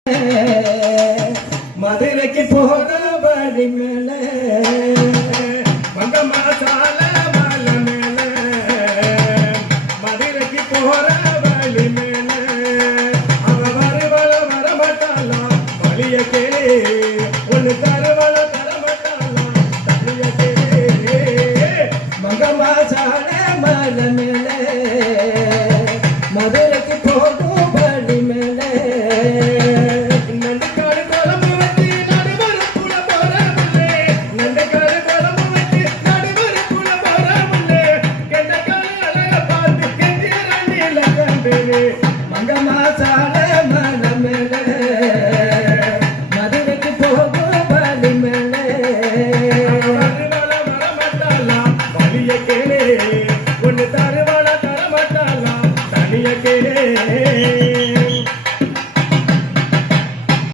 மதுரைக்கு போற வழி மேல வந்த மாசால மலை மேல மதுரைக்கு போற வழி மேல அவ வர மாட்டாளா வழிய கேளு